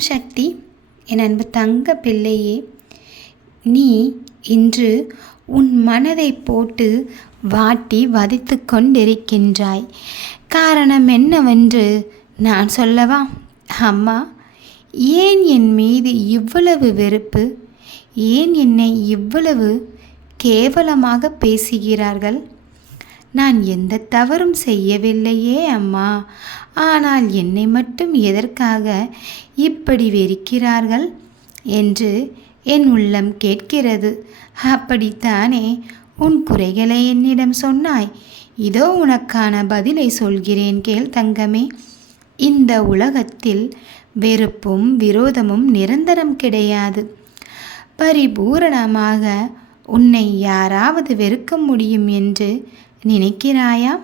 ஓம் சக்தி என் அன்பு தங்க பிள்ளையே நீ இன்று உன் மனதை போட்டு வாட்டி வதைத்து கொண்டிருக்கின்றாய். காரணம் என்னவென்று நான் சொல்லவா? அம்மா ஏன் என் மீது இவ்வளவு வெறுப்பு? ஏன் என்னை இவ்வளவு கேவலமாக பேசுகிறார்கள்? நான் எந்த தவறும் செய்யவில்லையே அம்மா. ஆனால் என்னை மட்டும் எதற்காக இப்படி வெறுக்கிறார்கள்? என்று என் உள்ளம் கேட்கிறது. அப்படித்தானே? உன் குறைகளை என்னிடம் சொன்னாய். இதோ உனக்கான பதிலை சொல்கிறேன் கேள் தங்கமே. இந்த உலகத்தில் வெறுப்பும் விரோதமும் நிரந்தரம் கிடையாது. பரிபூரணமாக உன்னை யாராவது வெறுக்க முடியும் என்று நினைக்கிறாயா?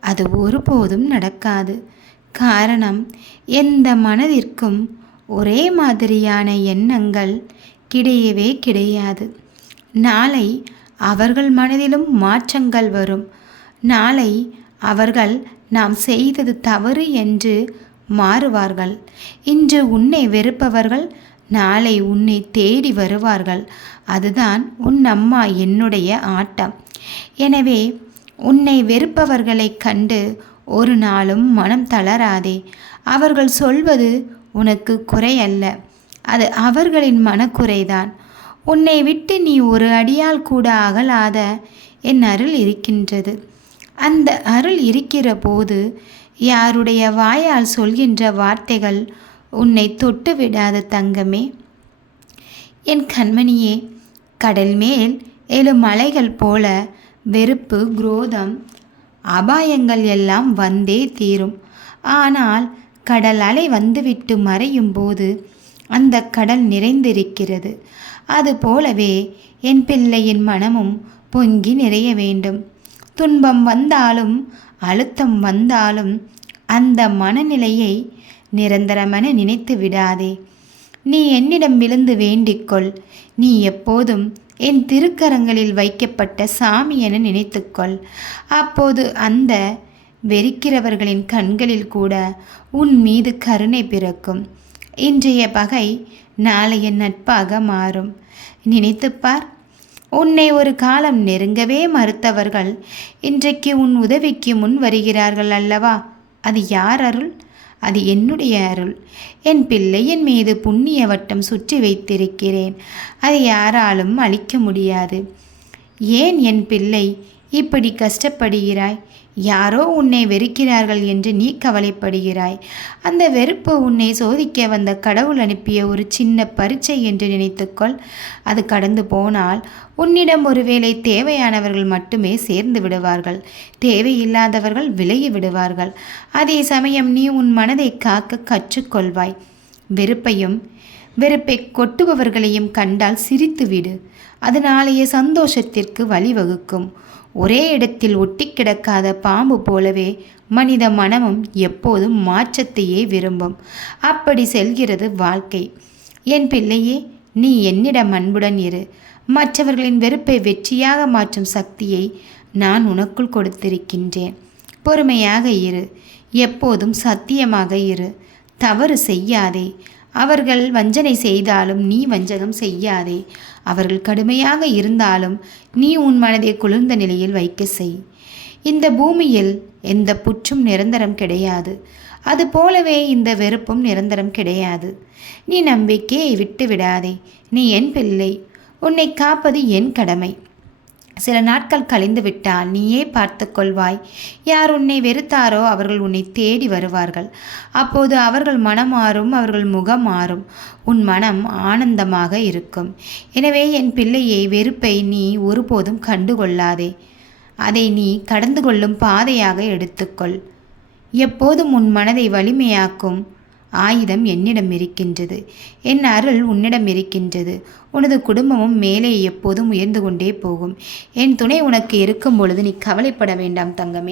அது ஒருபோதும் நடக்காது. காரணம் எந்த மனதிற்கும் ஒரே மாதிரியான எண்ணங்கள் கிடையவே கிடையாது. நாளை அவர்கள் மனதிலும் மாற்றங்கள் வரும். நாளை அவர்கள் நாம் செய்தது தவறு என்று மாறுவார்கள். இன்று உன்னை வெறுப்பவர்கள் நாளை உன்னை தேடி வருவார்கள். அதுதான் உன் அம்மா என்னுடைய ஆட்டம். எனவே உன்னை வெறுப்பவர்களைக் கண்டு ஒரு நாளும் மனம் தளராதே. அவர்கள் சொல்வது உனக்கு குறை அல்ல அது அவர்களின் மனக்குறைதான். உன்னை விட்டு நீ ஒரு அடியால் கூட அகலாத என் அருள் இருக்கின்றது. அந்த அருள் இருக்கிற போது யாருடைய வாயால் சொல்கின்ற வார்த்தைகள் உன்னை தொட்டு விடாத தங்கமே. என் கண்மணியே கடல் மேல் ஏழு மலைகள் போல வெறுப்பு குரோதம் அபாயங்கள் எல்லாம் வந்தே தீரும். ஆனால் கடல் அலை வந்துவிட்டு மறையும் போது அந்த கடல் நிறைந்திருக்கிறது. அதுபோலவே என் பிள்ளையின் மனமும் பொங்கி நிறைய வேண்டும். துன்பம் வந்தாலும் அழுத்தம் வந்தாலும் அந்த மனநிலையை நிரந்தரமென நினைத்து விடாதே. நீ என்னிடம் விழுந்து வேண்டிக்கொள். நீ எப்போதும் என் திருக்கரங்களில் வைக்கப்பட்ட சாமி என நினைத்துக்கொள். அப்போது அந்த வெறிக்கிறவர்களின் கண்களில் கூட உன் மீது கருணை பிறக்கும். இன்றைய பகை நாளைய நட்பாக மாறும். நினைத்துப்பார் உன்னை ஒரு காலம் நெருங்கவே மறுத்தவர்கள் இன்றைக்கு உன் உதவிக்கு முன் வருகிறார்கள் அல்லவா? அது யார் அருள்? அது என்னுடைய அருள். என் பிள்ளையின் மீது புண்ணிய வட்டம் சுற்றி வைத்திருக்கிறேன். அதை யாராலும் அழிக்க முடியாது. ஏன் என் பிள்ளை இப்படி கஷ்டப்படுகிறாய்? யாரோ உன்னை வெறுக்கிறார்கள் என்று நீ கவலைப்படுகிறாய். அந்த வெறுப்பு உன்னை சோதிக்க வந்த கடவுள் அனுப்பிய ஒரு சின்ன பரீட்சை என்று நினைத்துக்கொள். அது கடந்து போனால் உன்னிடம் ஒருவேளை தேவையானவர்கள் மட்டுமே சேர்ந்து விடுவார்கள். தேவையில்லாதவர்கள் விலகி விடுவார்கள். அதே சமயம் நீ உன் மனதை காக்க கற்றுக்கொள்வாய். வெறுப்பையும் வெறுப்பை கொட்டுபவர்களையும் கண்டால் சிரித்துவிடு. அதனாலேயே சந்தோஷத்திற்கு வழிவகுக்கும். ஒரே இடத்தில் ஒட்டி கிடக்காத பாம்பு போலவே மனித மனமும் எப்போதும் மாற்றத்தையே விரும்பும். அப்படி செல்கிறது வாழ்க்கை. என் பிள்ளையே நீ என்னிடம் அன்புடன் இரு. மற்றவர்களின் வெறுப்பை வெற்றியாக மாற்றும் சக்தியை நான் உனக்குள் கொடுத்திருக்கின்றேன். பொறுமையாக இரு. எப்போதும் சத்தியமாக இரு. தவறு செய்யாதே. அவர்கள் வஞ்சனை செய்தாலும் நீ வஞ்சகம் செய்யாதே. அவர்கள் கடுமையாக இருந்தாலும் நீ உன் மனதை குளிர்ந்த நிலையில் வைக்க செய். இந்த பூமியில் எந்த புற்றும் நிரந்தரம் கிடையாது. அது போலவே இந்த வெறுப்பும் நிரந்தரம் கிடையாது. நீ நம்பிக்கையை விட்டு விடாதே நீ என் பிள்ளை. உன்னை காப்பது என் கடமை. சில நாட்கள் கழிந்து விட்டால் நீயே பார்த்து கொள்வாய் யார் உன்னை வெறுத்தாரோ அவர்கள் உன்னை தேடி வருவார்கள். அப்போது அவர்கள் மனம் மாறும் அவர்கள் முகம் மாறும். உன் மனம் ஆனந்தமாக இருக்கும். எனவே என் பிள்ளையை வெறுப்பை நீ ஒருபோதும் கண்டுகொள்ளாதே. அதை நீ கடந்து கொள்ளும் பாதையாக எடுத்துக்கொள். எப்போதும் உன் மனதை வலிமையாக்கும். ஆயுதம் என்னிடம் இருக்கின்றது என் அருள் உன்னிடம் இருக்கின்றது உனது குடும்பமும் மேலே எப்போதும் உயர்ந்து கொண்டே போகும். என் துணை உனக்கு இருக்கும் பொழுது நீ கவலைப்பட வேண்டாம் தங்கமே.